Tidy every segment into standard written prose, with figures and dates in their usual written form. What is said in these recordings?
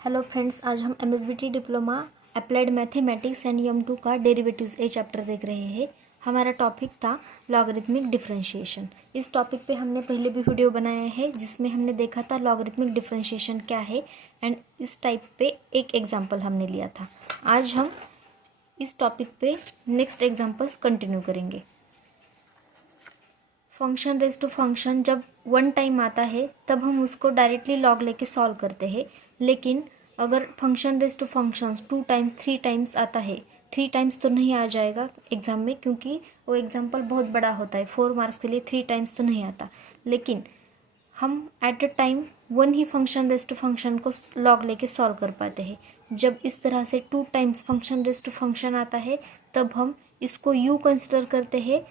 Hello friends, आज हम MSBT diploma applied mathematics and एम2 का डेरिवेटिव्स ए चैप्टर देख रहे हैं। हमारा टॉपिक था लॉगरिथमिक डिफरेंशिएशन। इस टॉपिक पे हमने पहले भी वीडियो बनाया है जिसमें हमने देखा था लॉगरिथमिक डिफरेंशिएशन क्या है एंड इस टाइप पे एक एग्जांपल हमने लिया था। आज हम इस टॉपिक पे नेक्स्ट एग्जांपल्स कंटिन्यू करेंगे। फंक्शन रेज टू फंक्शन जब वन टाइम आता है तब हम उसको डायरेक्टली लॉग लेके सॉल्व करते हैं, लेकिन अगर function raise to functions 2 times 3 times आता है, 3 टाइम्स तो नहीं आ जाएगा एग्ज़ाम में क्योंकि वो एग्जाम्पल बहुत बड़ा होता है। 4 मार्क्स के लिए 3 टाइम्स तो नहीं आता, लेकिन हम एट अ टाइम वन ही फंक्शन रेज टू फंक्शन को लॉग लेके सॉल्व कर पाते हैं। जब इस तरह से 2 times function raise to function आता है तब हम इसको यू कंसिडर करते हैं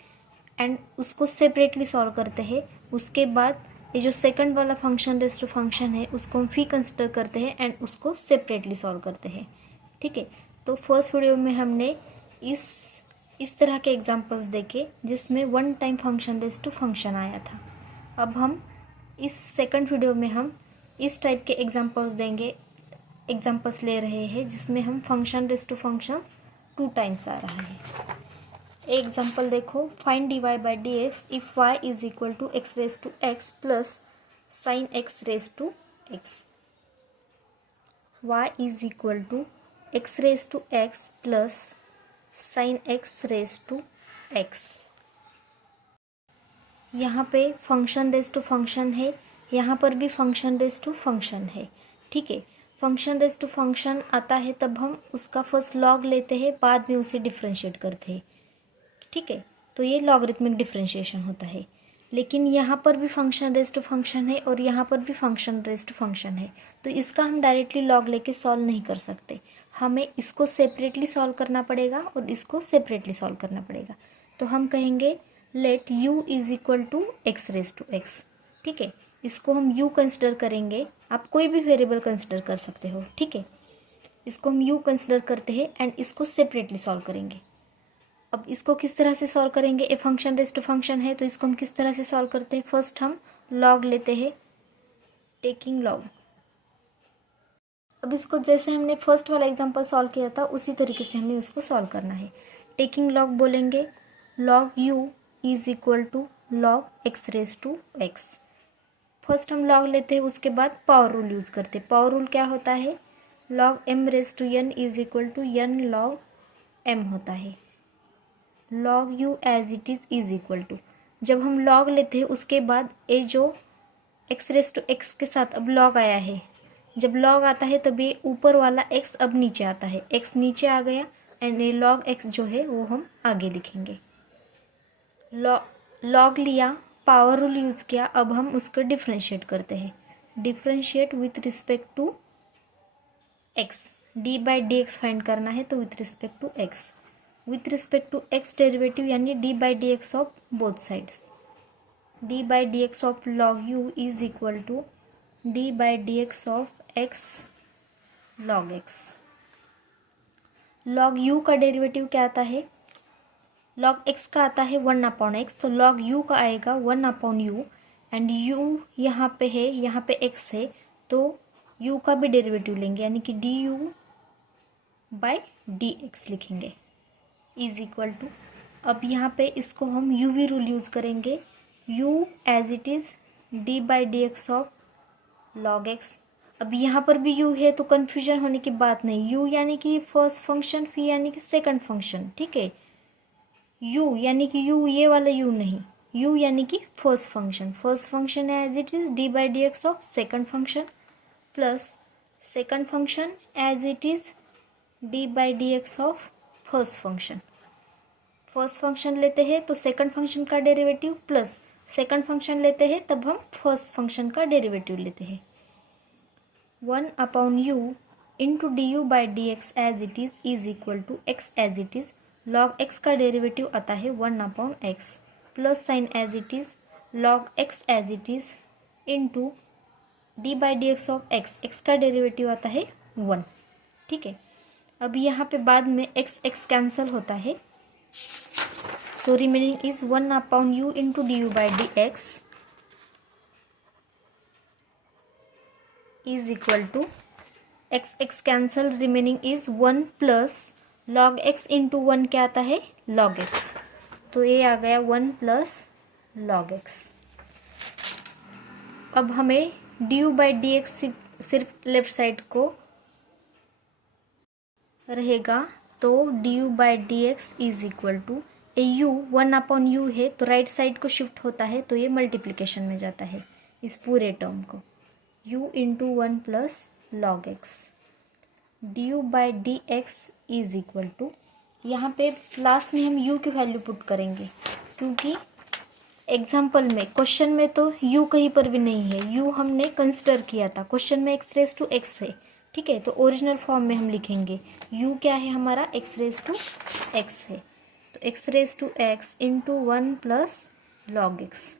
एंड उसको सेपरेटली सॉल्व करते हैं। उसके बाद ये जो सेकंड वाला फंक्शन रेज टू फंक्शन है उसको हम फी कंसिडर करते हैं एंड उसको सेपरेटली सॉल्व करते हैं। ठीक है, तो फर्स्ट वीडियो में हमने इस तरह के एग्जांपल्स देखे जिसमें one time function raise to function आया था। अब हम इस सेकंड वीडियो में हम इस टाइप के एग्जांपल्स ले रहे हैं जिसमें हम function raise to functions 2 times आ रहा है। एग्जाम्पल देखो, find dy by D x if y is equal to x raise to x plus sine x raise to x. y is equal to x raise to x plus sine x raise to x. यहाँ पे function raise to function है, यहाँ पर भी function raise to function है। ठीक है, function raise to function आता है तब हम उसका फर्स्ट लॉग लेते हैं, बाद में उसे डिफ्रेंशिएट करते हैं। ठीक है, तो ये लॉगरिथमिक डिफरेंशिएशन होता है। लेकिन यहाँ पर भी फंक्शन रेज टू फंक्शन है और यहाँ पर भी फंक्शन रेज टू फंक्शन है, तो इसका हम डायरेक्टली लॉग लेके सॉल्व नहीं कर सकते। हमें इसको सेपरेटली सॉल्व करना पड़ेगा और इसको सेपरेटली सॉल्व करना पड़ेगा। तो हम कहेंगे let u is equal to x raise to x. ठीक है, इसको हम u कंसिडर करेंगे, आप कोई भी वेरिएबल कंसिडर कर सकते हो। ठीक है, इसको हम u कंसिडर करते हैं एंड इसको सेपरेटली सॉल्व करेंगे। अब इसको किस तरह से सॉल्व करेंगे, a function raise to function है तो इसको हम किस तरह से सॉल्व करते हैं। फर्स्ट हम लॉग लेते हैं, टेकिंग लॉग। अब इसको जैसे हमने फर्स्ट वाला एग्जांपल सॉल्व किया था उसी तरीके से हमें उसको सॉल्व करना है। टेकिंग लॉग बोलेंगे log u is equal to log x raise to x. First हम लॉग लेते हैं, उसके बाद पावर रूल यूज करते हैं। पावर रूल क्या होता है, log m raise to n is equal to n log m होता है। Log u as it is equal to, जब हम लॉग लेते हैं उसके बाद ये जो एक्स रेज टू एक्स के साथ अब लॉग आया है, जब लॉग आता है तब ये ऊपर वाला एक्स अब नीचे आता है, एक्स नीचे आ गया एंड ये लॉग एक्स जो है वो हम आगे लिखेंगे। लॉग लिया, पावर रूल यूज़ किया, अब हम उसको डिफ्रेंशिएट करते हैं। Differentiate with respect to x, d by D x find करना है तो with respect to x. With respect to x derivative यानी d by D x of both sides. D by D x of log u is equal to d by D x of x log x. Log u का derivative क्या आता है, log x का आता है 1 upon x, तो log u का आएगा 1 अपॉन यू एंड यू यहाँ पे है, यहाँ पे एक्स है तो यू का भी डेरिवेटिव लेंगे यानी कि d u by D x लिखेंगे इज इक्वल टू। अब यहाँ पे इसको हम यू वी रूल यूज़ करेंगे, u as it is d by D x of log x. अब यहाँ पर भी u है तो कन्फ्यूजन होने की बात नहीं, u यानी कि फर्स्ट फंक्शन, फी यानी कि सेकंड फंक्शन। ठीक है, u यानी कि u ये वाला u नहीं, u यानी कि first function as it is d by D x of second function plus second function as it is d by D x of first function लेते हैं तो सेकंड फंक्शन का डेरिवेटिव प्लस सेकंड फंक्शन लेते हैं तब हम first function का derivative लेते हैं। 1 upon u into d u by D x as it is equal to x as it is. Log x का डेरिवेटिव आता है 1 upon x plus sine as it is log x as it is into d by D x of x, x का derivative आता है 1। ठीक है, अब यहाँ पे बाद में एक्स एक्स कैंसल होता है, so remaining is 1 upon u into d u by D x is equal to x x cancel, remaining is 1 plus log x into 1 क्या आता है, लॉग एक्स। तो ये आ गया 1 प्लस लॉग एक्स। अब हमें d u by D x सिर्फ left side को रहेगा, तो d u by D x is equal to a u 1 upon u है तो राइट साइड को शिफ्ट होता है तो ये मल्टीप्लिकेशन में जाता है इस पूरे टर्म को, u into 1 plus log x. D u by D x is equal to, यहाँ पे लास्ट में हम u की वैल्यू पुट करेंगे क्योंकि एग्जाम्पल में क्वेश्चन में तो u कहीं पर भी नहीं है, u हमने कंसिडर किया था, क्वेश्चन में x रेज टू x है, ठीक है। तो ओरिजिनल फॉर्म में हम लिखेंगे u क्या है हमारा, x रेज टू x है, तो x raise to x into 1 plus log x.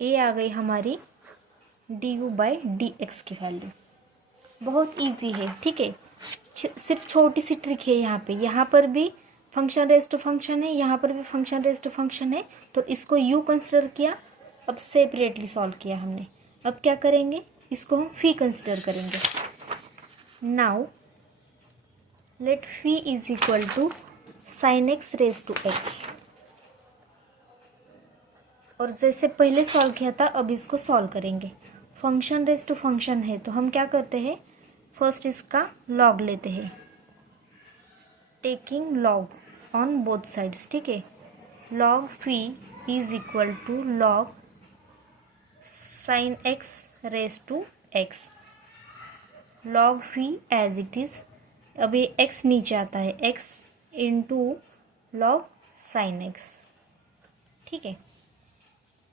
ये आ गई हमारी d u by D x की वैल्यू। बहुत इजी है, ठीक है। सिर्फ छोटी सी ट्रिक है यहाँ पर भी फंक्शन रेज टू फंक्शन है, यहाँ पर भी फंक्शन रेज टू फंक्शन है, तो इसको u कंसिडर किया, अब सेपरेटली सॉल्व किया हमने। अब क्या करेंगे, इसको हम फी कंसिडर करेंगे। Now let phi is equal to sine x raise to x, और जैसे पहले सॉल्व किया था अब इसको सॉल्व करेंगे। फंक्शन रेज टू फंक्शन है तो हम क्या करते हैं, फर्स्ट इसका लॉग लेते हैं, taking log on both sides, ठीक है। Log phi is equal to log sine x raise to x, log phi as it is, अब ये एक्स नीचे आता है, x into log sine x, ठीक है।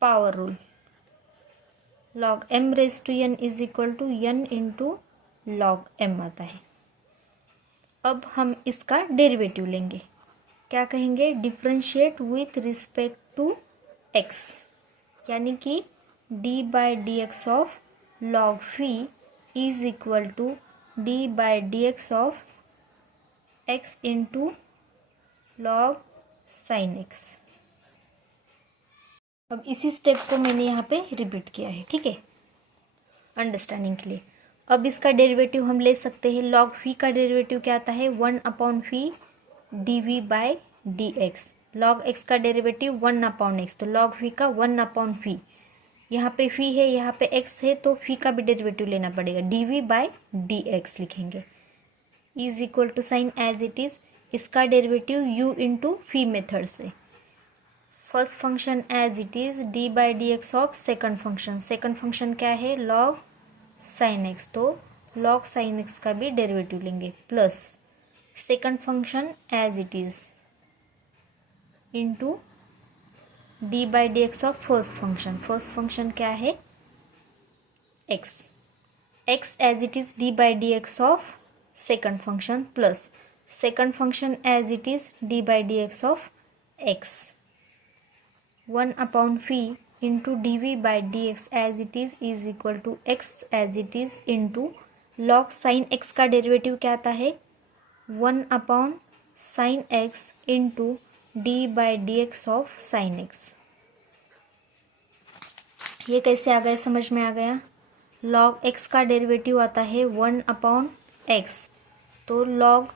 Power rule, log m raise to n is equal to n into log m आता है। अब हम इसका डेरिवेटिव लेंगे, क्या कहेंगे, differentiate with respect to x, यानी कि D by D x of log phi is equal to d by D x of x into log sine x. अब इसी स्टेप को मैंने यहाँ पे रिपीट किया है, ठीक है, अंडरस्टैंडिंग के लिए। अब इसका डेरिवेटिव हम ले सकते हैं, लॉग फी का डेरिवेटिव क्या आता है, 1 upon fee d v by D x. Log x का डेरिवेटिव 1 अपॉन एक्स, तो लॉग फी का 1 अपॉन फी, यहाँ पे फी है यहाँ पे एक्स है तो फी का भी डेरिवेटिव लेना पड़ेगा, d v by D x लिखेंगे, is equal to sine as it is, इसका derivative u into v method से, first function as it is d by D x of second function क्या है, लॉग साइन एक्स, तो log sine x का भी derivative लेंगे, plus second function as it is into d by D x of first function क्या है, x as it is d by D x of second function, plus second function as it is d by D x of x, 1 upon phi into d v by D x as it is equal to x as it is into log sine x का derivative क्या आता है, 1 upon sine x into d by D x of sine x. ये कैसे आ गया, समझ में आ गया। लॉग एक्स का डेरिवेटिव आता है 1 अपॉन एक्स, तो लॉग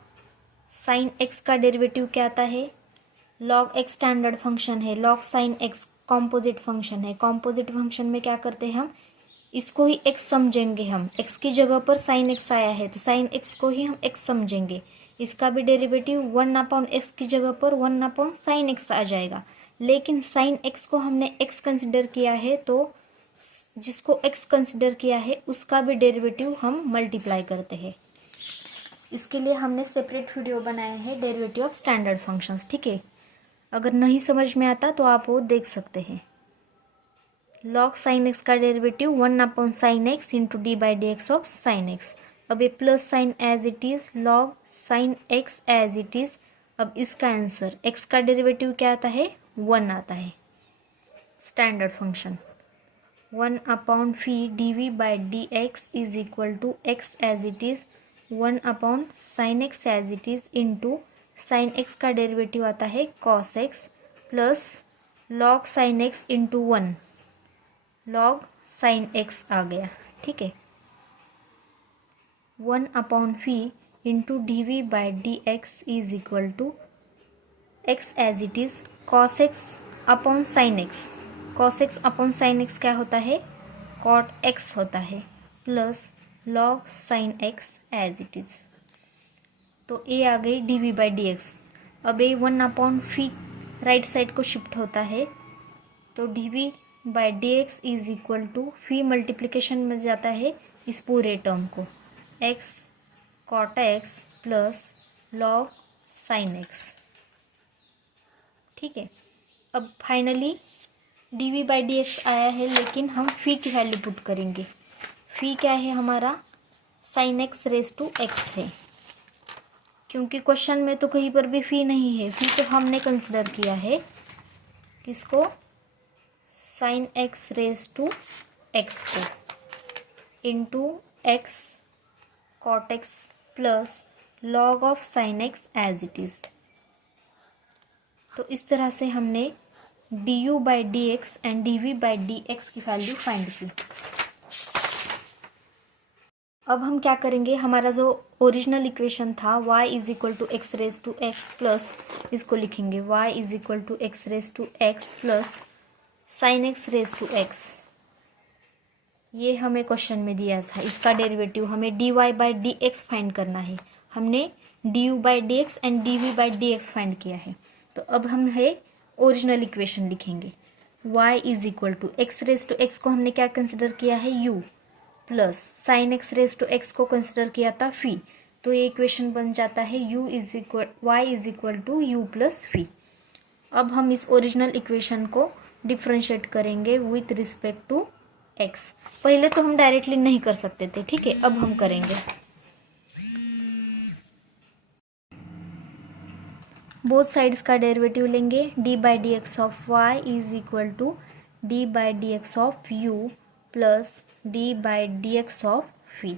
साइन एक्स का डेरिवेटिव क्या आता है, लॉग एक्स स्टैंडर्ड फंक्शन है, log sine x composite function है। कॉम्पोजिट फंक्शन में क्या करते हैं हम, इसको ही एक्स समझेंगे, हम एक्स की जगह पर साइन एक्स आया है तो साइन एक्स को ही हम एक्स समझेंगे, इसका भी डेरिवेटिव 1 अपॉन एक्स की जगह पर 1 अपॉन साइन एक्स आ जाएगा। लेकिन साइन एक्स को हमने एक्स कंसिडर किया है तो जिसको एक्स कंसिडर किया है उसका भी डेरिवेटिव हम मल्टीप्लाई करते हैं। इसके लिए हमने सेपरेट वीडियो बनाया है, डेरिवेटिव ऑफ स्टैंडर्ड फंक्शंस, ठीक है। अगर नहीं समझ में आता तो आप वो देख सकते हैं। लॉग साइन एक्स का derivative 1 upon sine x into d by D x of sine x. अब ये plus sine as it is, log sine x as it is. अब इसका आंसर, एक्स का डेरिवेटिव क्या आता है, 1 आता है, standard function 1 upon fee d v by D x is equal to x as it is 1 upon sine x as it is into sine x का derivative आता है cos x plus log sine x into 1, log sine x आ गया, ठीक है। 1/phi into dv by dx is equal to x as it is cos x upon sin x। cos x upon sin x क्या होता है, cot x होता है, plus log sin x as it is. तो ए आ गई dv by D x. अब ए 1/phi राइट साइड को शिफ्ट होता है, तो dv by D x is equal to phi multiplication में जाता है इस पूरे टर्म को, x cot x plus log sin x। ठीक है, अब finally dv by D x आया है, लेकिन हम फी की वैल्यू पुट करेंगे। फी क्या है हमारा, sin x raise to x है, क्योंकि क्वेश्चन में तो कहीं पर भी फी नहीं है। फी तो हमने कंसिडर किया है किसको, sin x raise to x को, into x cot x plus log of sin x as it is. तो इस तरह से हमने du by D x and dv by D x की वैल्यू फाइंड की। अब हम क्या करेंगे, हमारा जो ओरिजिनल इक्वेशन था y is equal to x raise to x plus, इसको लिखेंगे y is equal to x raise to x plus sine x raise to x. ये हमें क्वेश्चन में दिया था, इसका डेरिवेटिव हमें dy by D x find करना है। हमने du by D x and dv by D x find किया है। तो अब हम है ओरिजिनल इक्वेशन लिखेंगे, y is equal to x raise to x को हमने क्या कंसिडर किया है, u, plus sine x raise to x को कंसिडर किया था फी। तो ये इक्वेशन बन जाता है y is equal to u plus phi. अब हम इस ओरिजिनल इक्वेशन को डिफ्रेंशिएट करेंगे विथ रिस्पेक्ट टू x। पहले तो हम डायरेक्टली नहीं कर सकते थे, ठीक है, अब हम करेंगे। बोथ साइड्स का डेरिवेटिव लेंगे, d by D x of y is equal to d by D x of u plus d by D x of phi.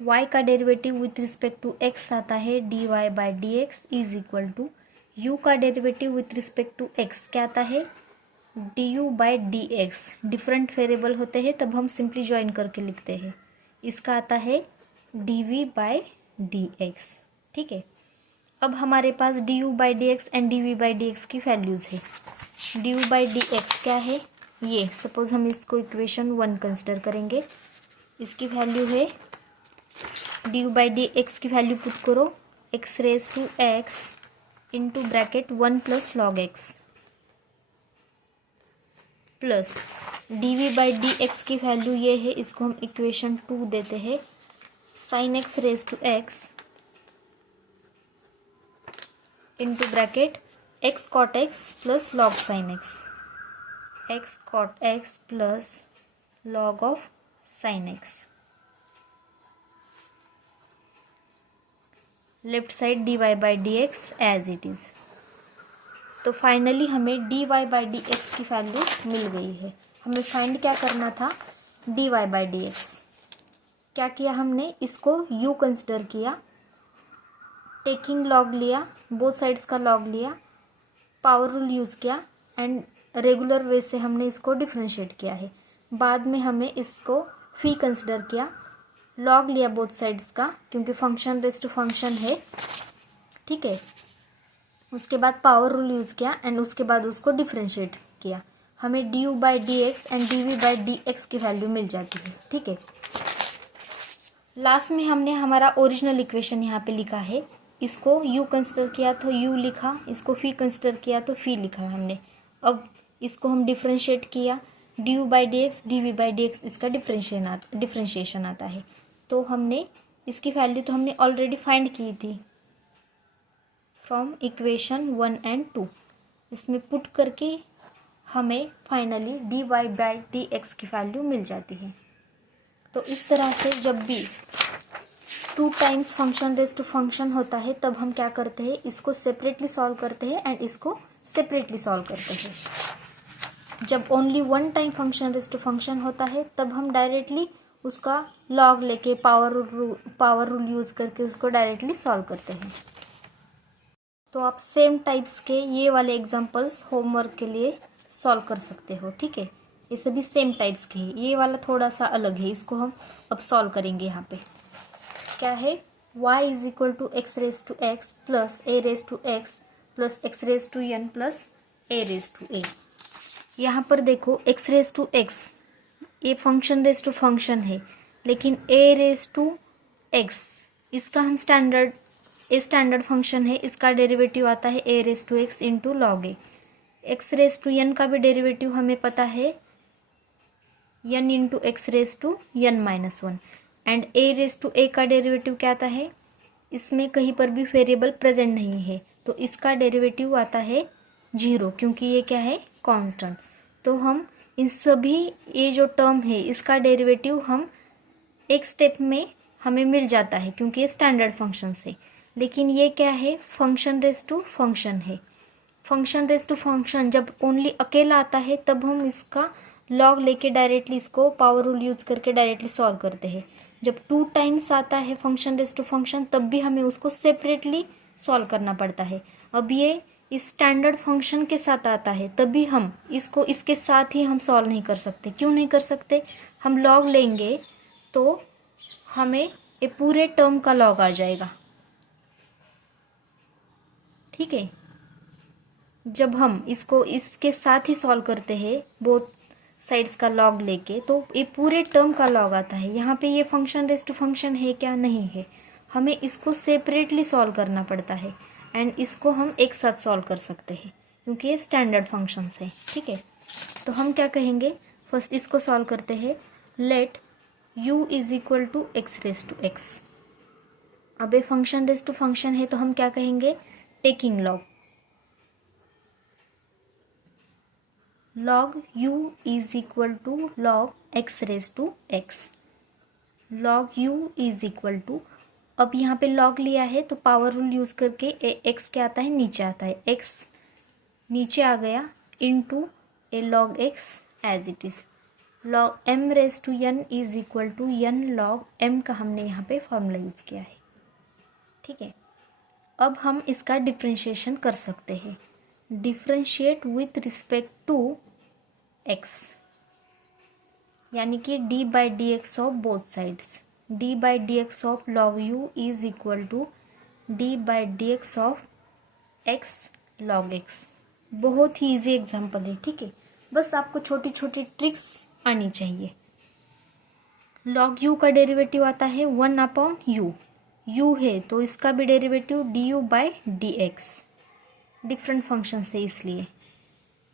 y का derivative with respect to x आता है dy by D x is equal to u का derivative with respect to x क्या आता है, du by D x. Different variable होते हैं तब हम सिंपली ज्वाइन करके लिखते हैं, इसका आता है dv बाई डी एक्स। ठीक है, अब हमारे पास du by D x and dv by D x की वैल्यूज़ है। du बाई डी एक्स क्या है, ये सपोज हम इसको इक्वेशन 1 कंसिडर करेंगे, इसकी वैल्यू है du बाई डी एक्स की वैल्यू पुट करो, x raise to x into bracket 1 plus log x plus dv by D x की वैल्यू ये है, इसको हम इक्वेशन 2 देते हैं, sine x raise to x into bracket x cot x plus log sine x, x cot x plus log of sin x। Left side dy by D x as it is. तो finally हमें dy by D x की value मिल गई है। हमें find क्या करना था, dy by D x. क्या किया हमने, इसको u कंसिडर किया, टेकिंग लॉग लिया, बोथ साइड्स का लॉग लिया, पावर रूल यूज़ किया एंड रेगुलर वे से हमने इसको डिफ्रेंशिएट किया है। बाद में हमें इसको फी कंसिडर किया, लॉग लिया बोथ साइड्स का, क्योंकि फंक्शन रेज टू फंक्शन है। ठीक है, उसके बाद पावर रूल यूज़ किया एंड उसके बाद उसको डिफ्रेंशिएट किया, हमें du by D x and dv by D x की वैल्यू मिल जाती है। ठीक है, लास्ट में हमने हमारा ओरिजिनल इक्वेशन यहाँ पे लिखा है, इसको u कंसिडर किया तो u लिखा, इसको फी कंसिडर किया तो फी लिखा हमने। अब इसको हम डिफ्रेंशिएट किया, du by D x dv by D x, इसका डिफ्रेंशिएशन आता है। तो हमने इसकी वैल्यू तो हमने ऑलरेडी फाइंड की थी फ्रॉम इक्वेशन 1 एंड 2। इसमें पुट करके हमें finally dy by D x की वैल्यू मिल जाती है। तो इस तरह से जब भी 2 times function raise to function होता है तब हम क्या करते हैं, इसको सेपरेटली सॉल्व करते हैं एंड इसको सेपरेटली सॉल्व करते हैं। जब only 1 time function raise to function होता है तब हम डायरेक्टली उसका लॉग लेके पावर रूल यूज़ करके उसको डायरेक्टली सॉल्व करते हैं। तो आप सेम टाइप्स के ये वाले एग्जांपल्स होमवर्क के लिए सॉल्व कर सकते हो। ठीक है, ये सभी सेम टाइप्स के हैं, ये वाला थोड़ा सा अलग है, इसको हम अब सॉल्व करेंगे यहाँ पे। क्या है, y is equal to x raise to x plus a raise to x plus x raise to n plus a raise to a. यहाँ पर देखो एक्स रेज टू एक्स ये फंक्शन रेज टू फंक्शन है, लेकिन ए raise to x इसका हम standard function है, इसका डेरिवेटिव आता है a raise to x into log a. X raise to n का भी डेरिवेटिव हमें पता है n into x raise to n minus one, and a raise to a का डेरिवेटिव क्या आता है, इसमें कहीं पर भी वेरिएबल प्रेजेंट नहीं है तो इसका डेरिवेटिव आता है 0, क्योंकि ये क्या है, कांस्टेंट। तो हम इन सभी ये जो टर्म है इसका डेरिवेटिव हम एक स्टेप में हमें मिल जाता है, क्योंकि ये स्टैंडर्ड फंक्शन है। लेकिन ये क्या है, फंक्शन रेज टू फंक्शन है। फंक्शन रेज टू फंक्शन जब ओनली अकेला आता है तब हम इसका लॉग लेके डायरेक्टली इसको पावर रूल यूज करके डायरेक्टली सॉल्व करते हैं। जब 2 टाइम्स आता है फंक्शन रेज टू फंक्शन तब भी हमें उसको सेपरेटली सॉल्व करना पड़ता है। अब ये इस स्टैंडर्ड फंक्शन के साथ आता है तभी हम इसको इसके साथ ही हम सॉल्व नहीं कर सकते। क्यों नहीं कर सकते, हम लॉग लेंगे तो हमें ये पूरे टर्म का लॉग आ जाएगा, ठीक है। जब हम इसको इसके साथ ही सॉल्व करते हैं बोथ साइड्स का लॉग लेके तो ये पूरे टर्म का लॉग आता है। यहाँ पे ये फंक्शन रेज टू फंक्शन है क्या, नहीं है, हमें इसको सेपरेटली सॉल्व करना पड़ता है एंड इसको हम एक साथ सॉल्व कर सकते हैं क्योंकि ये स्टैंडर्ड फंक्शंस है, ठीक है। तो हम क्या कहेंगे, फर्स्ट इसको सॉल्व करते हैं। Let u is equal to x raise to x. अब ये फंक्शन रेज टू फंक्शन है तो हम क्या कहेंगे, taking log u is equal to log x raised to x। log u is equal to, अब यहाँ पे log लिया है तो पावर रूल यूज़ करके x क्या आता है, नीचे आता है, x नीचे आ गया into a log x as it is. log m raise to n is equal to n log m का हमने यहाँ पे फॉर्मूला यूज़ किया है, ठीक है। अब हम इसका डिफ्रेंशिएशन कर सकते हैं। Differentiate with respect to x, यानी कि d by D x of both sides. d by D x of log u is equal to d by D x of x log x। बहुत ही easy example है, ठीक है। बस आपको छोटी छोटी ट्रिक्स आनी चाहिए। log u का डेरिवेटिव आता है 1/u। u है तो इसका भी derivative du by D x. Different function से इसलिए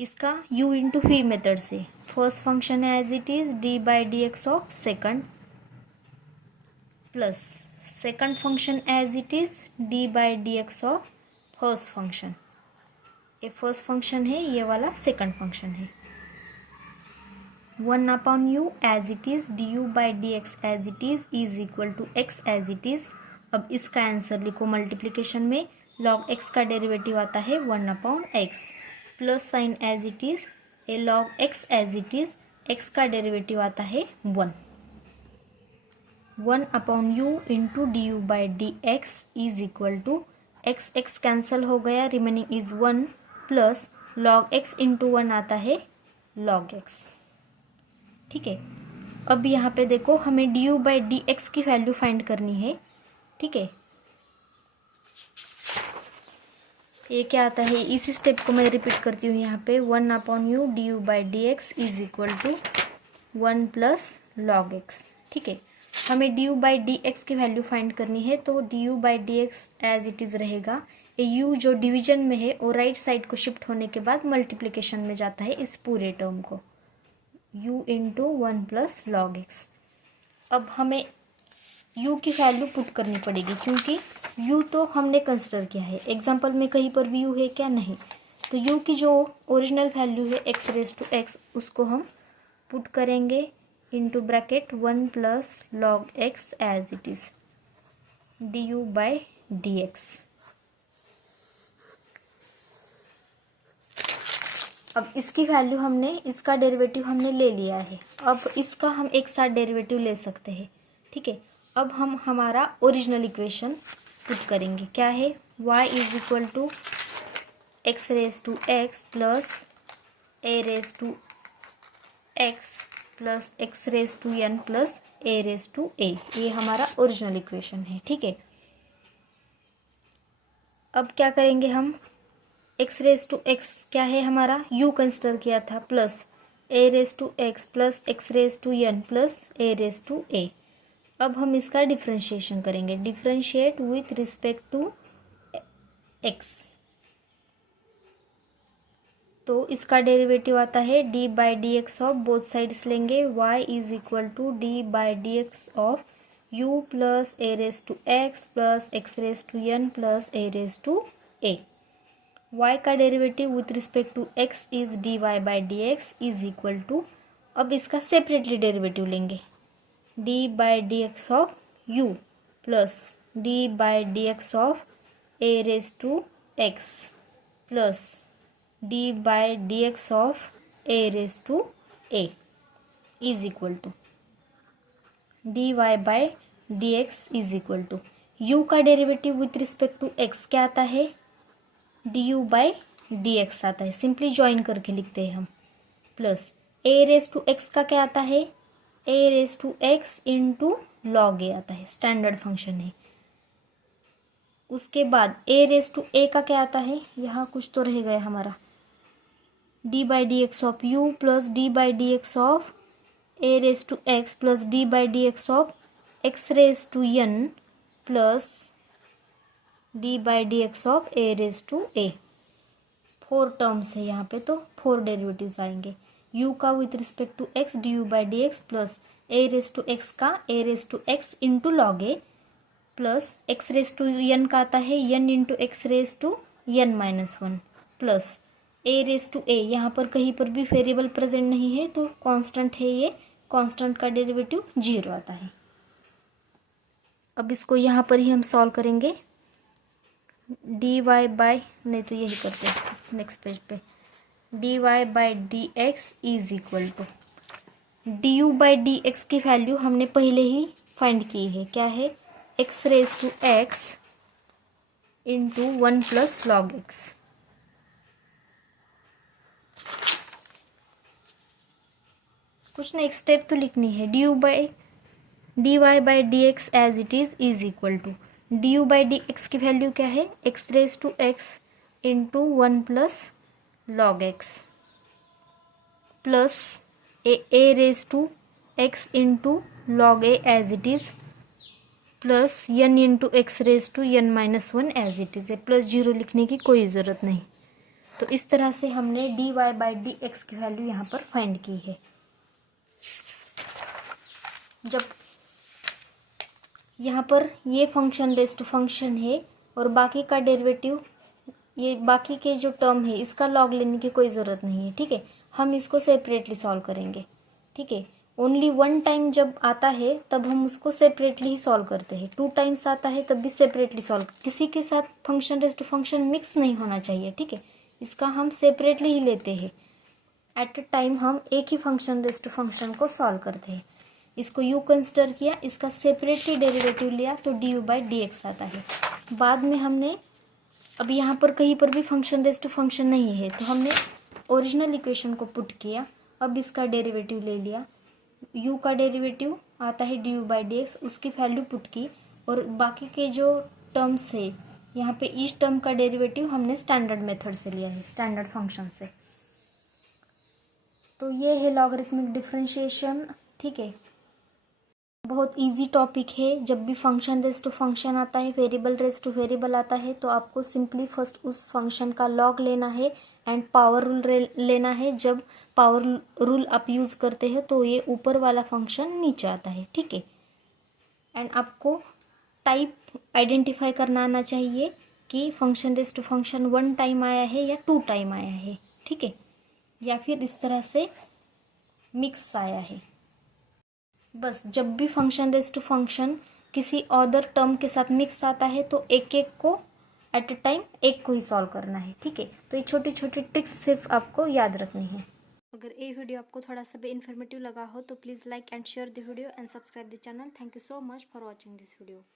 इसका u इंटू v मेथड से। फर्स्ट फंक्शन है as it is d by D x of second plus second function as it is d by D x of first function. ये first function है, ये वाला second function है। 1/u as it is du by D x as it is equal to x as it is. अब इसका answer लिखो multiplication में। log x का डेरिवेटिव आता है 1/x plus sine as it is a log x as it is, x का derivative आता है 1/u into d u by D x is equal to x cancel हो गया, remaining is 1 plus log x into 1 आता है log x, ठीक है। अब यहाँ पे देखो हमें d u by D x की वैल्यू फाइंड करनी है, ठीक है। ये क्या आता है, इसी स्टेप को मैं रिपीट करती हूँ यहाँ पे। 1/u d u by D x is equal to 1 plus log x, ठीक है। हमें d u by D x की वैल्यू फाइंड करनी है तो d u by D x as it is रहेगा। ये u जो डिवीजन में है वो राइट साइड को शिफ्ट होने के बाद मल्टीप्लिकेशन में जाता है इस पूरे टर्म को, u into 1 plus log x। अब हमें u की वैल्यू पुट करनी पड़ेगी क्योंकि u तो हमने कंसिडर किया है। एग्जाम्पल में कहीं पर भी u है क्या, नहीं। तो u की जो ओरिजिनल वैल्यू है x रेज टू x उसको हम पुट करेंगे into bracket 1 plus log x as it is d u by D x. अब इसकी वैल्यू हमने, इसका डेरिवेटिव हमने ले लिया है। अब इसका हम एक साथ डेरिवेटिव ले सकते हैं, ठीक है। अब हम हमारा ओरिजिनल इक्वेशन पुट करेंगे, क्या है, y is equal to x raise to x plus a raise to x plus x raise to n plus a raise to a, ये हमारा ओरिजिनल इक्वेशन है। ठीक है, अब क्या करेंगे हम, एक्स रेज टू एक्स क्या है हमारा, यू कंसिडर किया था, plus a raise to x plus x raise to n plus a raise to a. अब हम इसका डिफ्रेंशिएशन करेंगे, differentiate with respect to x. तो इसका डेरिवेटिव आता है d by D x of, both sides लेंगे, y is equal to d by D x of u plus a raise to x plus x raise to n plus a raise to a. y का derivative with respect to x is d y by D x is equal to, अब इसका separately derivative लेंगे, d by D x of u plus d by D x of a raise to x plus d by D x of a raise to a is equal to d y by D x is equal to, u का derivative with respect to x क्या आता है, d u by D x आता है, simply join करके लिखते हैं हम, plus a raise to x का क्या आता है, a raise to x into log a आता है, स्टैंडर्ड फंक्शन है। उसके बाद ए रेज टू ए का क्या आता है, यहाँ कुछ तो रह गया हमारा, d by D x of u plus d by D x of a raise to x plus d by D x of x raise to n plus d by D x of a raise to a. 4 terms है यहाँ पे, तो 4 derivatives आएंगे, u का with respect to x d u by D x plus a raise to x का a raise to x into log a plus x raise to n का आता है n into x raise to n minus 1 plus a raise to a, यहाँ पर कहीं पर भी variable present नहीं है तो कांस्टेंट है, ये कांस्टेंट का डेरिवेटिव 0 आता है। अब इसको यहाँ पर ही हम सॉल्व करेंगे, डी वाई बाई, नहीं तो यही करते हैं नेक्स्ट पेज पे, d y by D x is equal to d u by D x की वैल्यू हमने पहले ही फाइंड की है, क्या है, x raise to x into 1 plus log x. कुछ ना, एक स्टेप तो लिखनी है, d u by d y by D x as it is equal to d u by D x की वैल्यू क्या है, x raise to x into 1 plus log x plus a raise to x into log a as it is plus n into x raise to n minus 1 as it is है, प्लस 0 लिखने की कोई ज़रूरत नहीं। तो इस तरह से हमने d y by D x की वैल्यू यहाँ पर फाइंड की है। जब यहाँ पर ये फंक्शन रेज टू फंक्शन है और बाकी का डेरिवेटिव, ये बाकी के जो टर्म है इसका लॉग लेने की कोई ज़रूरत नहीं है। ठीक है, हम इसको सेपरेटली सॉल्व करेंगे। ठीक है, ओनली 1 टाइम जब आता है तब हम उसको सेपरेटली ही सॉल्व करते हैं, 2 टाइम्स आता है तब भी सेपरेटली सॉल्व, किसी के साथ function raise to function mix नहीं होना चाहिए। ठीक है, इसका हम सेपरेटली ही लेते हैं, एट अ टाइम हम एक ही फंक्शन रेज टू फंक्शन को सॉल्व करते हैं। इसको u कंसिडर किया, इसका सेपरेटली डेरिवेटिव लिया तो d u by D x आता है। बाद में हमने, अब यहाँ पर कहीं पर भी फंक्शन रेज टू फंक्शन नहीं है तो हमने ओरिजिनल इक्वेशन को पुट किया, अब इसका डेरिवेटिव ले लिया, u का डेरिवेटिव आता है d u by D x, उसकी वैल्यू पुट की और बाकी के जो टर्म्स है यहाँ पे इस टर्म का डेरिवेटिव हमने स्टैंडर्ड मेथड से लिया है, स्टैंडर्ड फंक्शन से। तो ये है लॉगरिथमिक डिफरेंशिएशन। ठीक है, बहुत इजी टॉपिक है। जब भी फंक्शन रेज टू फंक्शन आता है, वेरिएबल रेज टू वेरिएबल आता है तो आपको सिंपली फर्स्ट उस फंक्शन का लॉग लेना है एंड पावर रूल लेना है। जब पावर रूल आप यूज़ करते हैं तो ये ऊपर वाला फंक्शन नीचे आता है। ठीक है, एंड आपको टाइप आइडेंटिफाई करना आना चाहिए कि function raise to function 1 time आया है या 2 टाइम आया है। ठीक है, या फिर इस तरह से मिक्स आया है। बस जब भी फंक्शन रेज टू फंक्शन किसी अदर टर्म के साथ मिक्स आता है तो एक एक को एट अ टाइम एक को ही सॉल्व करना है। ठीक है, तो ये छोटी छोटी टिक्स सिर्फ आपको याद रखनी है। अगर ये वीडियो आपको थोड़ा सा भी इन्फॉर्मेटिव लगा हो तो please like and share the video and subscribe the channel. Thank you so much for watching this video.